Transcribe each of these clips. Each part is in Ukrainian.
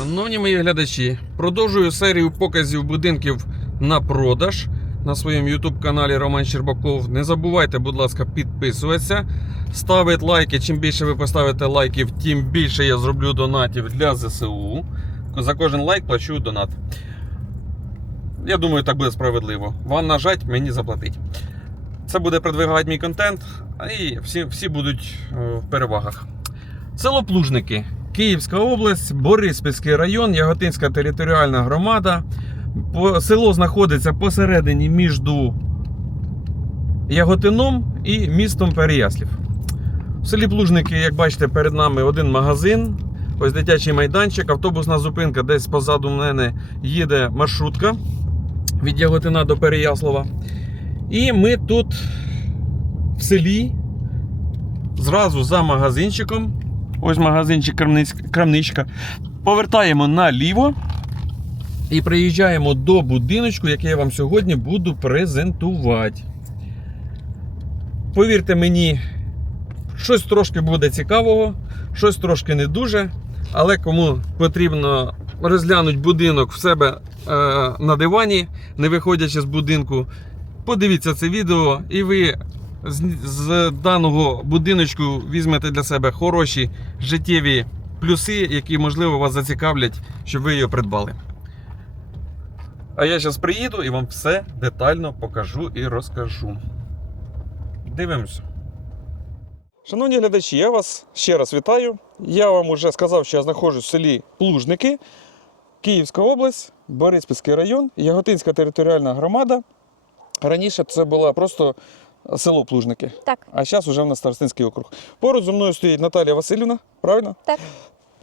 Шановні мої глядачі, продовжую серію показів будинків на продаж на своєму YouTube каналі Роман Щербаков. Не забувайте, будь ласка, підписуватися, ставити лайки. Чим більше ви поставите лайків, тим більше я зроблю донатів для ЗСУ. За кожен лайк плачу донат. Я думаю, так буде справедливо. Вам нажать, мені заплатить. Це буде продвигати мій контент, і всі, всі будуть е, в перевагах. Село Плужники, Київська область, Бориспільський район, Яготинська територіальна громада. Село знаходиться посередині між Яготином і містом Переяслів. В селі Плужники, як бачите, перед нами один магазин, ось дитячий майданчик, автобусна зупинка, десь позаду мене їде маршрутка від Яготина до Переяслава. І ми тут в селі, зразу за магазинчиком. Ось магазинчик крамничка. Повертаємо наліво і приїжджаємо до будиночку, який я вам сьогодні буду презентувати. Повірте мені, щось трошки буде цікавого, щось трошки не дуже. Але кому потрібно розглянути будинок в себе е, на дивані, не виходячи з будинку, подивіться це відео, і ви з, з даного будиночку візьмете для себе хороші життєві плюси, які, можливо, вас зацікавлять, щоб ви його придбали. А я зараз приїду і вам все детально покажу і розкажу. Дивимося. Шановні глядачі, я вас ще раз вітаю. Я вам вже сказав, що я знаходжусь в селі Плужники, Київська область, Бориспільський район, Яготинська територіальна громада. Раніше це було просто село Плужники, Так, а зараз вже в нас Старостинський округ. Поруч зі мною стоїть Наталія Васильівна, правильно? так.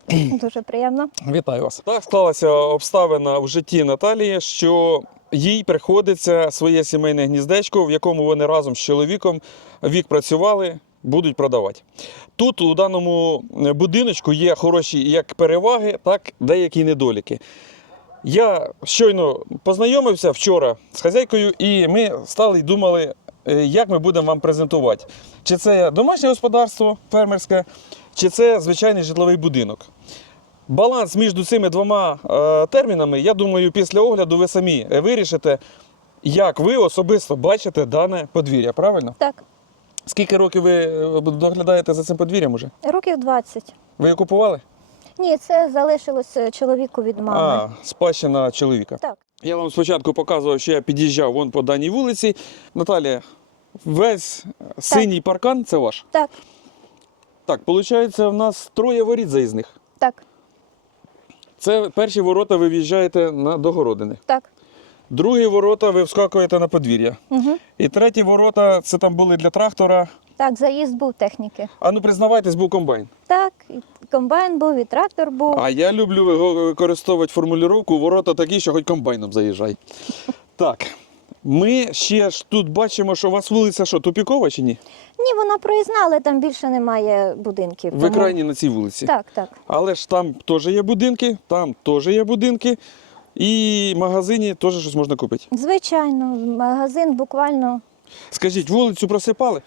Дуже приємно. Вітаю вас. Так склалася обставина в житті Наталії, що їй приходиться своє сімейне гніздечко, в якому вони разом з чоловіком вік працювали, будуть продавати. Тут у даному будиночку є хороші як переваги, так деякі недоліки. Я щойно познайомився вчора з хазяйкою, і ми стали й думали, як ми будемо вам презентувати. Чи це домашнє господарство фермерське, чи це звичайний житловий будинок. Баланс між цими двома е, термінами, я думаю, після огляду ви самі е, вирішите, як ви особисто бачите дане подвір'я, правильно? Так, Скільки років ви е, доглядаєте за цим подвір'ям уже? років 20. Ви купували? Ні, це залишилось е, чоловіку від мами. А, спадщина чоловіка. Так, Я вам спочатку показував, що я під'їжджав вон по даній вулиці. Наталія, весь синій паркан це ваш. так, Так, виходить, в нас троє воріт заїзних. так, Це перші ворота ви в'їжджаєте на догородини. так. Другі ворота ви вскакуєте на подвір'я. Угу. І треті ворота це там були для трактора. Так, заїзд був техніки. А ну признавайтесь, був комбайн. Так, і комбайн був, і трактор був. А я люблю використовувати формулювання ворота такі, що хоч комбайном заїжджай. Так. Ми ще ж тут бачимо, що у вас вулиця що, тупікова чи ні? Ні, вона проїзна, але там більше немає будинків. Ви тому- крайні на цій вулиці. Так, так. Але ж там теж є будинки, там теж є будинки, і в магазині теж щось можна купити. Звичайно, магазин буквально Скажіть, вулицю просипали?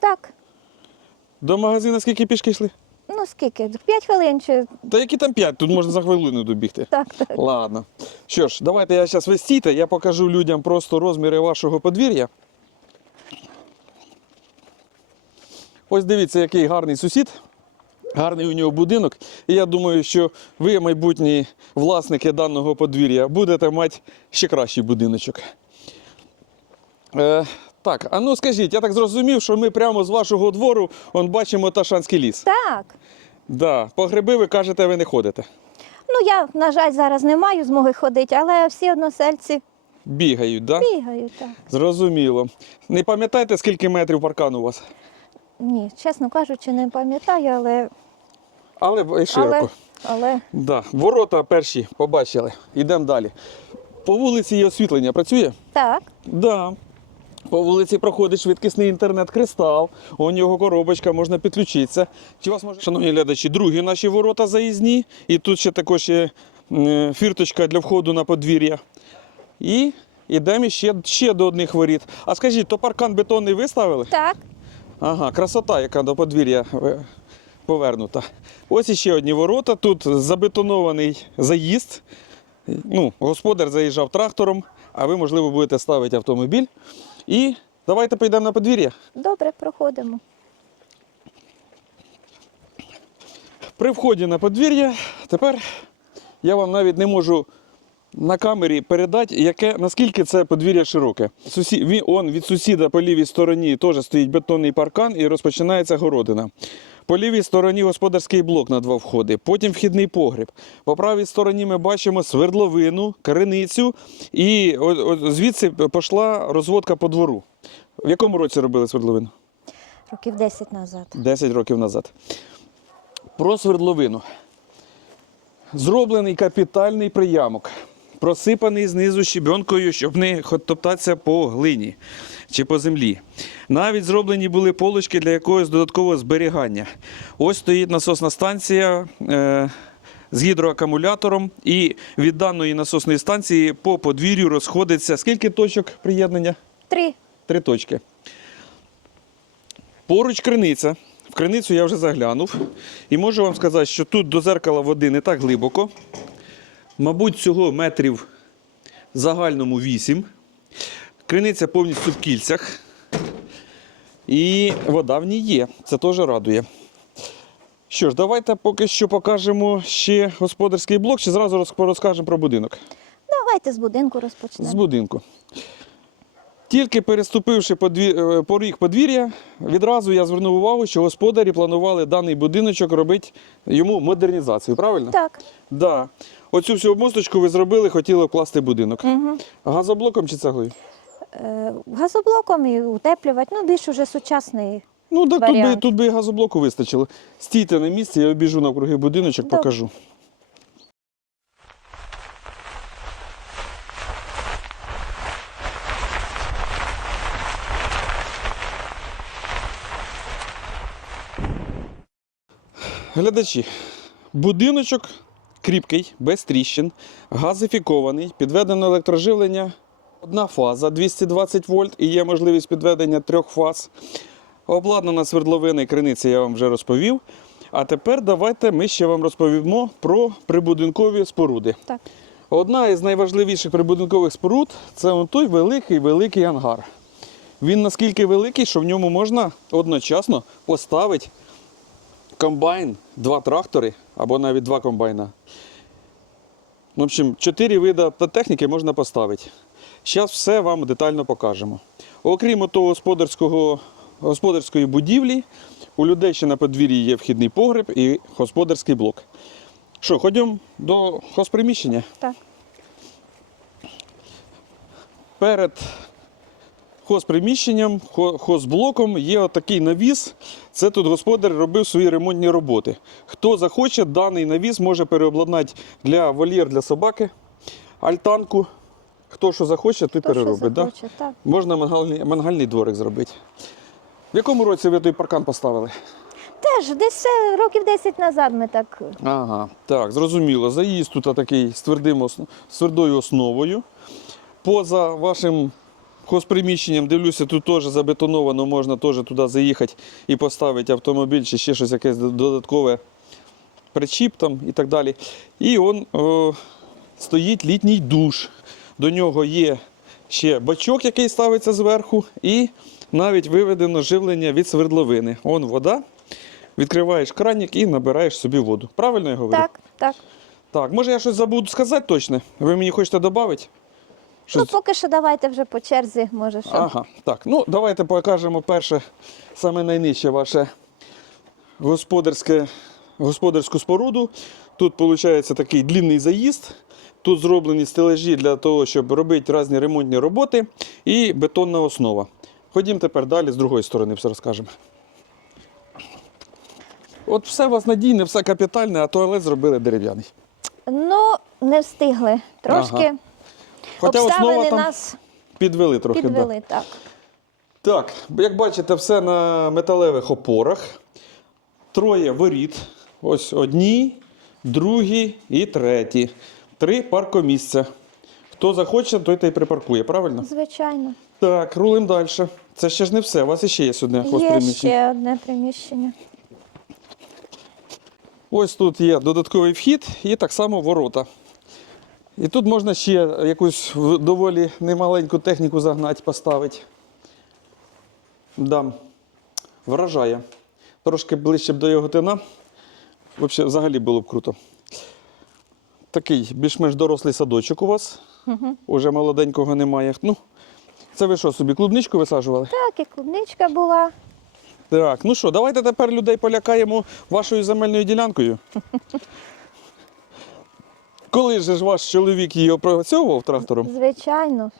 Так. До магазину скільки пішки йшли? Ну скільки? П'ять хвилин чи Та які там п'ять, тут можна за хвилину добігти. так, так. Ладно. Що ж, давайте я зараз ви стійте, я покажу людям просто розміри вашого подвір'я. Ось дивіться, який гарний сусід. Гарний у нього будинок. І я думаю, що ви, майбутні власники даного подвір'я, будете мати ще кращий будиночок. Е, так, а ну скажіть, я так зрозумів, що ми прямо з вашого двору он бачимо Ташанський ліс. Так. Да, по гриби ви кажете, ви не ходите. Ну я, на жаль, зараз не маю змоги ходити, але всі односельці Бігають, так? Да? бігають. Так. Зрозуміло. Не пам'ятаєте, скільки метрів паркану у вас? Ні, чесно кажучи, не пам'ятаю, але, Але широко. але, але Да. Ворота перші побачили. Йдемо далі. По вулиці є освітлення працює? так, Да. По вулиці проходить швидкісний інтернет-кристал. У нього коробочка, можна підключитися. Чи вас може... Шановні глядачі, другі наші ворота заїзні. І тут ще також є фірточка для входу на подвір'я. І йдемо ще, ще до одних воріт. А скажіть, то паркан бетонний виставили? так, Ага, красота, яка до подвір'я е, повернута. Ось іще одні ворота. Тут забетонований заїзд. Ну, господар заїжджав трактором, а ви, можливо, будете ставити автомобіль. І давайте прийдемо на подвір'я. Добре, проходимо. При вході на подвір'я тепер я вам навіть не можу на камері передати, яке, наскільки це подвір'я широке. Сусі... він- Он від сусіда по лівій стороні теж стоїть бетонний паркан і розпочинається городина. По лівій стороні господарський блок на два входи, потім вхідний погріб. По правій стороні ми бачимо свердловину, криницю, і звідси пішла розводка по двору. В якому році робили свердловину? Років 10 назад. 10 років назад. Про свердловину. Зроблений капітальний приямок, просипаний знизу щебенкою, щоб не топтатися по глині чи по землі. Навіть зроблені були полочки для якогось додаткового зберігання. Ось стоїть насосна станція. Е- з гідроакумулятором, і від даної насосної станції по подвір'ю розходиться скільки точок приєднання? Три. Три точки. Поруч криниця. В криницю я вже заглянув. І можу вам сказати, що тут до зеркала води не так глибоко. Мабуть, цього метрів загальному 8. Криниця повністю в кільцях. І вода в ній є. Це теж радує. Що ж, давайте поки що покажемо ще господарський блок, чи зразу розкажемо про будинок. Давайте з будинку З розпочнемо. будинку. Тільки переступивши е, поріг подвір'я, відразу я звернув увагу, що господарі планували даний будиночок робити йому модернізацію, правильно? Так. Да. Оцю всю обмосточку ви зробили, хотіли вкласти будинок. Угу. Газоблоком чи цеглою? Е, газоблоком і утеплювати, ну більш уже сучасний. Ну, так тут би, Варіант. тут би і газоблоку вистачило. Стійте на місці, я обіжу навкруги будиночок, Добре. покажу. Глядачі, будиночок кріпкий, без тріщин, газифікований, підведено електроживлення. Одна фаза 220 вольт і є можливість підведення трьох фаз. Обладнана свердловина і криниця я вам вже розповів. А тепер давайте ми ще вам розповімо про прибудинкові споруди. Так. Одна із найважливіших прибудинкових споруд це той великий великий ангар. Він наскільки великий, що в ньому можна одночасно поставити комбайн, два трактори або навіть два комбайна. В общем, чотири види техніки можна поставити. Зараз все вам детально покажемо. Окрім того господарського, господарської будівлі, у людей ще на подвір'ї є вхідний погреб і господарський блок. Що, ходімо до хозприміщення? Так. Перед хозприміщенням, хо- хозблоком є отакий навіс. Це тут господар робив свої ремонтні роботи. Хто захоче, даний навіс може переобладнати для вольєр для собаки, альтанку. Хто що захоче, той переробить. Да? так. Можна мангальний, мангальний дворик зробити. В якому році ви той паркан поставили? Теж десь е, років 10 назад ми так. Ага, так, зрозуміло. Заїзд тут такий з, твердим з твердою основою. Поза вашим хозприміщенням, дивлюся, тут теж забетоновано, можна теж туди заїхати і поставити автомобіль чи ще щось якесь додаткове причіп там і так далі. І он о, стоїть літній душ. До нього є ще бачок, який ставиться зверху, і навіть виведено живлення від свердловини. Он вода. Відкриваєш кранік і набираєш собі воду. Правильно я говорю? Так, так. Так, може я щось забуду сказати точно? Ви мені хочете додати? Ну, поки що давайте вже по черзі, може, що. Ага, так. Ну, давайте покажемо перше, саме найнижче ваше господарське, господарську споруду. Тут виходить такий длінний заїзд. Тут зроблені стележі для того, щоб робити різні ремонтні роботи і бетонна основа. Ходімо тепер далі з другої сторони все розкажемо. От все у вас надійне, все капітальне, а туалет зробили дерев'яний. Ну, не встигли. Трошки Ага. Хоча обставини основа там нас підвели трохи. да. підвели. Так. Так, як бачите, все на металевих опорах. Троє воріт. Ось одні, другі і треті. Три паркомісця. Хто захоче, той та й припаркує, правильно? Звичайно. Так, рулим далі. Це ще ж не все. У вас іще є одне Є хозприміщення. ще одне приміщення. Ось тут є додатковий вхід і так само ворота. І тут можна ще якусь доволі немаленьку техніку загнати, поставити. Да. Вражає. Трошки ближче б до його тина. Вообще, взагалі було б круто. Такий більш-менш дорослий садочок у вас. Угу. Уже молоденького немає. Ну, це ви що собі клубничку висаджували? Так, і клубничка була. Так, ну що, давайте тепер людей полякаємо вашою земельною ділянкою. Коли же ж ваш чоловік її опрацьовував трактором? Звичайно.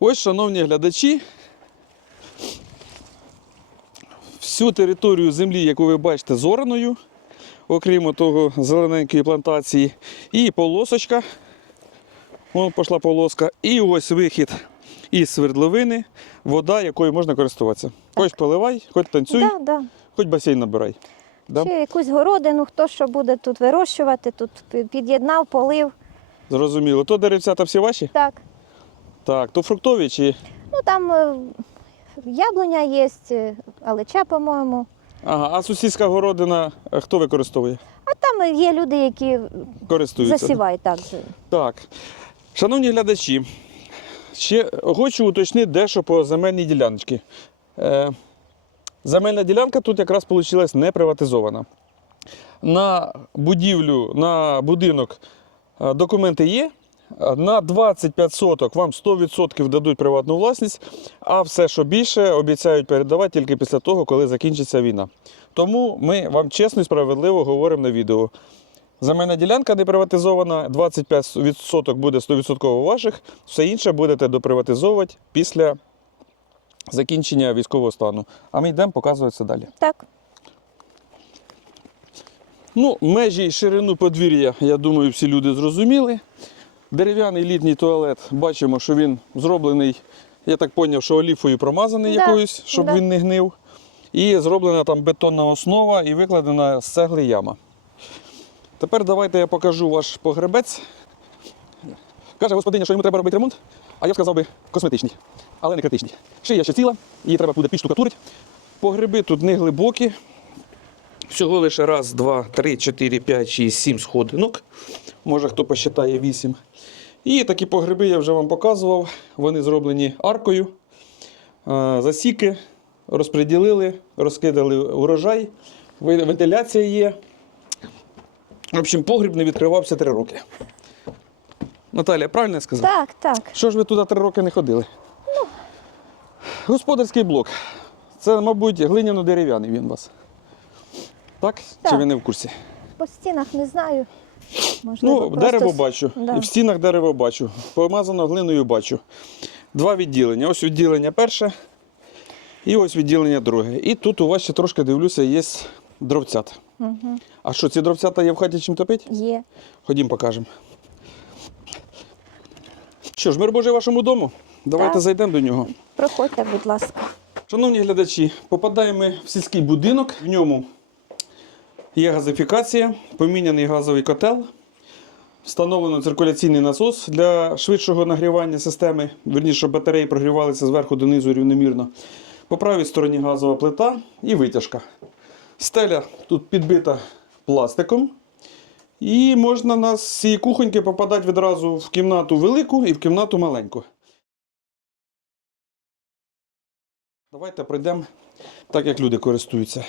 Ось, шановні глядачі, всю територію землі, яку ви бачите зораною, окрім того зелененької плантації, і полосочка. Вон пішла полоска. І ось вихід із свердловини, вода, якою можна користуватися. Хоч поливай, хоч танцюй, Да, да. хоч басейн набирай. Да? Чи якусь городину, хто що буде тут вирощувати, тут під'єднав, полив. Зрозуміло. То деревцята всі ваші? Так. Так, то фруктові чи. Ну там е, яблуня є, е, алеча, по-моєму. Ага, а сусідська городина е, хто використовує? А там є люди, які Користуються. засівають так. же. Так. Шановні глядачі, ще хочу уточнити дещо по земельній ділянці. Е, земельна ділянка тут якраз вийшла не приватизована. На будівлю, на будинок е, документи є. На 25 соток вам 100% дадуть приватну власність, а все, що більше, обіцяють передавати тільки після того, коли закінчиться війна. Тому ми вам чесно і справедливо говоримо на відео. Земельна ділянка не приватизована, 25% буде 100% ваших, все інше будете доприватизовувати після закінчення військового стану. А ми йдемо показувати це далі. Так. Ну, межі і ширину подвір'я, я думаю, всі люди зрозуміли. Дерев'яний літній туалет, бачимо, що він зроблений, я так зрозумів, що оліфою промазаний Да, якоюсь, щоб да. він не гнив. І зроблена там бетонна основа і викладена з цегли яма. Тепер давайте я покажу ваш погребець. Каже господиня, що йому треба робити ремонт, а я б сказав би косметичний, але не критичний. Шия ще ціла, її треба буде підштукатурити. Погреби тут не глибокі, Всього лише раз, два, три, чотири, п'ять, шість, сім сходинок. Може хто посчитає вісім. І такі погреби я вже вам показував. Вони зроблені аркою. Е, Засіки розподілили, розкидали урожай. Вентиляція є. В общем, погріб не відкривався три роки. Наталя, правильно я сказав? Так, так. Що ж ви туди три роки не ходили? Господарський блок. Це, мабуть, глиняно-дерев'яний він у вас. Так? Чи Так. ви не в курсі? По стінах не знаю. Можливо, Ну, просто дерево бачу. Да. І в стінах дерево бачу. Помазано глиною бачу. Два відділення. Ось відділення перше. І ось відділення друге. І тут у вас ще трошки дивлюся, є дровцята. Угу. А що, ці дровцята є в хаті чим топити? Є. Ходім покажемо. Що ж, мир Божий вашому дому. Давайте Так. зайдемо до нього. Проходьте, будь ласка. Шановні глядачі, попадаємо ми в сільський будинок. В ньому є газифікація, поміняний газовий котел, встановлено циркуляційний насос для швидшого нагрівання системи. Верніше, щоб батареї прогрівалися зверху донизу рівномірно. По правій стороні газова плита і витяжка. Стеля тут підбита пластиком. І можна на з цієї кухоньки попадати відразу в кімнату велику і в кімнату маленьку. Давайте пройдемо так, як люди користуються.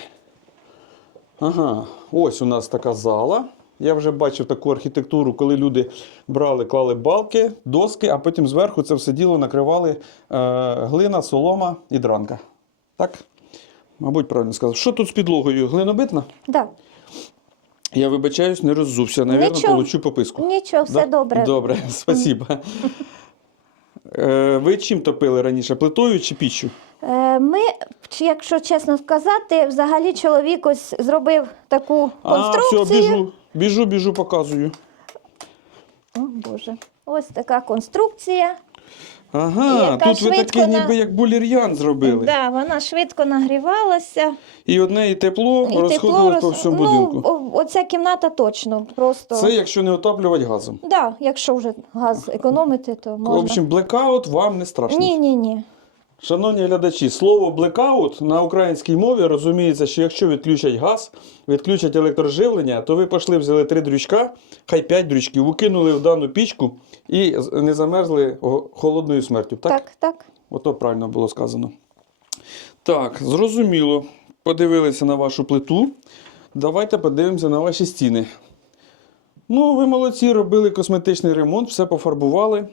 Ага, ось у нас така зала. Я вже бачив таку архітектуру, коли люди брали, клали балки, доски, а потім зверху це все діло накривали е, глина, солома і дранка. Так? Мабуть, правильно сказав. Що тут з підлогою? Глинобитна? Да. Я вибачаюсь, не роззувся. Навірно, Нічого. получу пописку. Нічого, все Да? добре. Добре, спасибо. Е, Ви чим топили раніше? Плитою чи піччю? Е, Ми, якщо чесно сказати, взагалі чоловік ось зробив таку конструкцію. А, все, біжу, біжу, біжу, показую. О, Боже. Ось така конструкція. Ага, Яка тут ви швидко таке на- ніби як булір'ян зробили. Да, вона швидко нагрівалася. І одне і тепло І розходилось по роз- всьому ну, будинку. о- оця кімната точно. Просто. Це якщо не отаплювати газом. Да, якщо вже газ економити, то В можна. общем, блекаут вам не страшний. Ні, ні, ні. Шановні глядачі, слово блекаут на українській мові розуміється, що якщо відключать газ, відключать електроживлення, то ви пішли, взяли три дрючка, хай п'ять дрючків, укинули в дану пічку і не замерзли холодною смертю. Так? Так, так. Ото правильно було сказано. Так, зрозуміло. Подивилися на вашу плиту. Давайте подивимося на ваші стіни. Ну, ви молодці, робили косметичний ремонт, все пофарбували.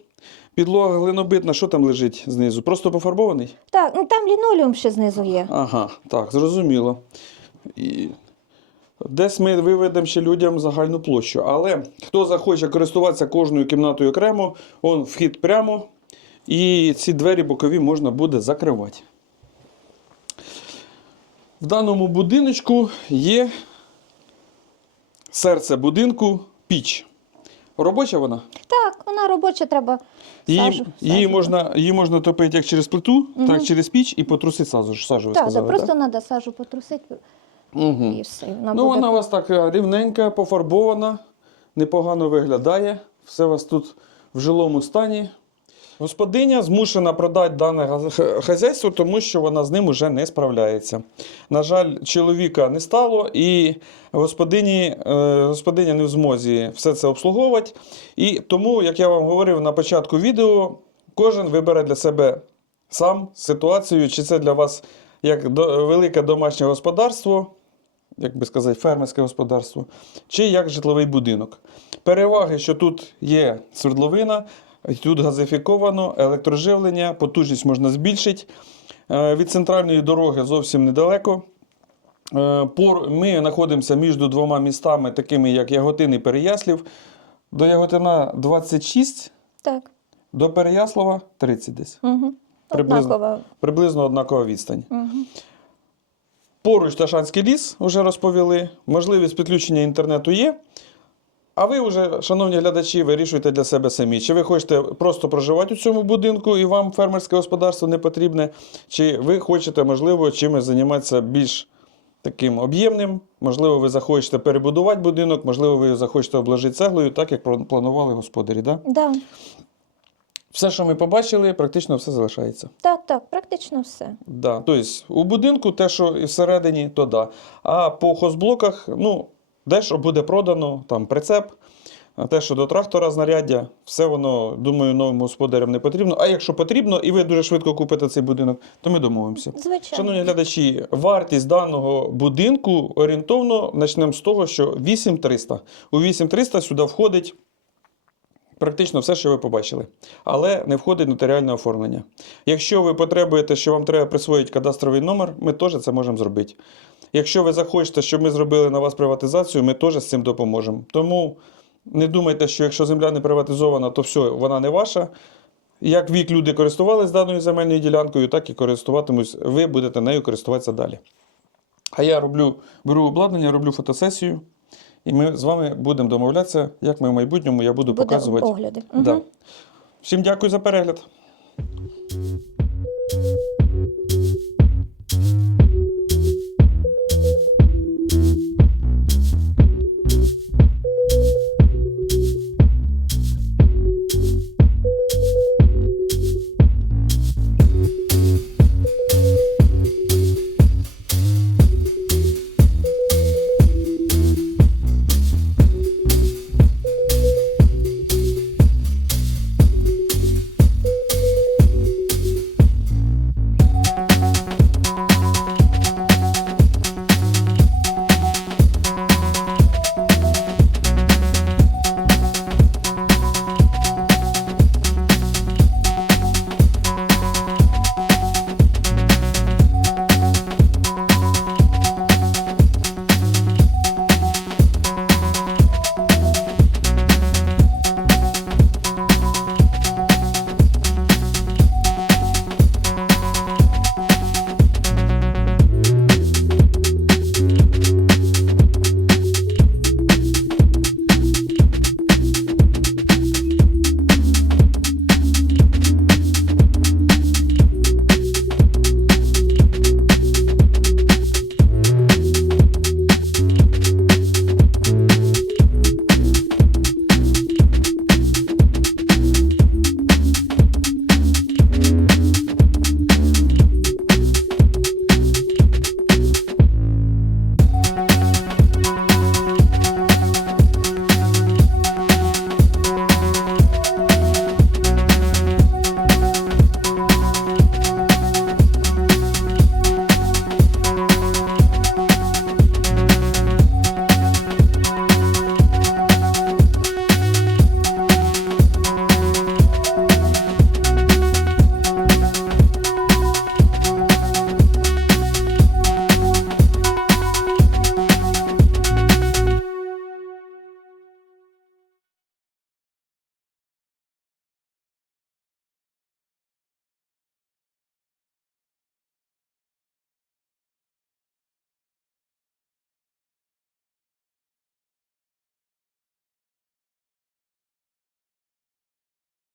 Підлога глинобитна, що там лежить знизу? Просто пофарбований? Так, ну там лінолеум ще знизу є. Ага, так, зрозуміло. І... Десь ми виведемо ще людям загальну площу. Але хто захоче користуватися кожною кімнатою окремо, он вхід прямо, і ці двері бокові можна буде закривати. В даному будиночку є серце будинку піч. Робоча вона? Так, вона робоча, треба Її, сажу. її, сажу. можна, її можна топити як через плиту, так через піч і потрусити сажу. сажу ви Так, сказали, так, просто треба сажу потрусити Угу. і все. Вона Ну, буде... вона у вас так е, рівненька, пофарбована, непогано виглядає. Все у вас тут в жилому стані. Господиня змушена продати дане хазяйство, тому що вона з ним уже не справляється. На жаль, чоловіка не стало, і господині, е, господиня не в змозі все це обслуговувати. І тому, як я вам говорив на початку відео, кожен вибере для себе сам ситуацію, чи це для вас як велике домашнє господарство, як би сказати, фермерське господарство, чи як житловий будинок. Переваги, що тут є свердловина, тут газифіковано, електроживлення, потужність можна збільшити. Е, Від центральної дороги зовсім недалеко. Е, Ми знаходимося між двома містами, такими як Яготин і Переяслів. До Яготина 26, Так. до Переяслава 30 десь. Угу. Приблизно. Однакова. Приблизно однакова відстань. Угу. Поруч Ташанський ліс вже розповіли. Можливість підключення інтернету є. А ви вже, шановні глядачі, вирішуйте для себе самі. Чи ви хочете просто проживати у цьому будинку і вам фермерське господарство не потрібне, чи ви хочете, можливо, чимось займатися більш таким об'ємним. Можливо, ви захочете перебудувати будинок, можливо, ви захочете обложити цеглою, так як планували господарі. Да? Да. Все, що ми побачили, практично все залишається. Так, так, практично все. Да, тобто у будинку те, що і всередині, то да. А по хозблоках, ну, дещо буде продано, там прицеп, те, що до трактора знаряддя, все воно, думаю, новим господарям не потрібно. А якщо потрібно, і ви дуже швидко купите цей будинок, то ми домовимося. Звичайно. Шановні глядачі, вартість даного будинку орієнтовно почнемо з того, що 8300. У 8300 сюди входить практично все, що ви побачили. Але не входить нотаріальне оформлення. Якщо ви потребуєте, що вам треба присвоїти кадастровий номер, ми теж це можемо зробити. Якщо ви захочете, щоб ми зробили на вас приватизацію, ми теж з цим допоможемо. Тому не думайте, що якщо земля не приватизована, то все, вона не ваша. Як вік люди користувалися даною земельною ділянкою, так і користуватимусь, ви будете нею користуватися далі. А я роблю, беру обладнання, роблю фотосесію, і ми з вами будемо домовлятися, як ми в майбутньому я буду Буде показувати. огляди. Да. Всім дякую за перегляд.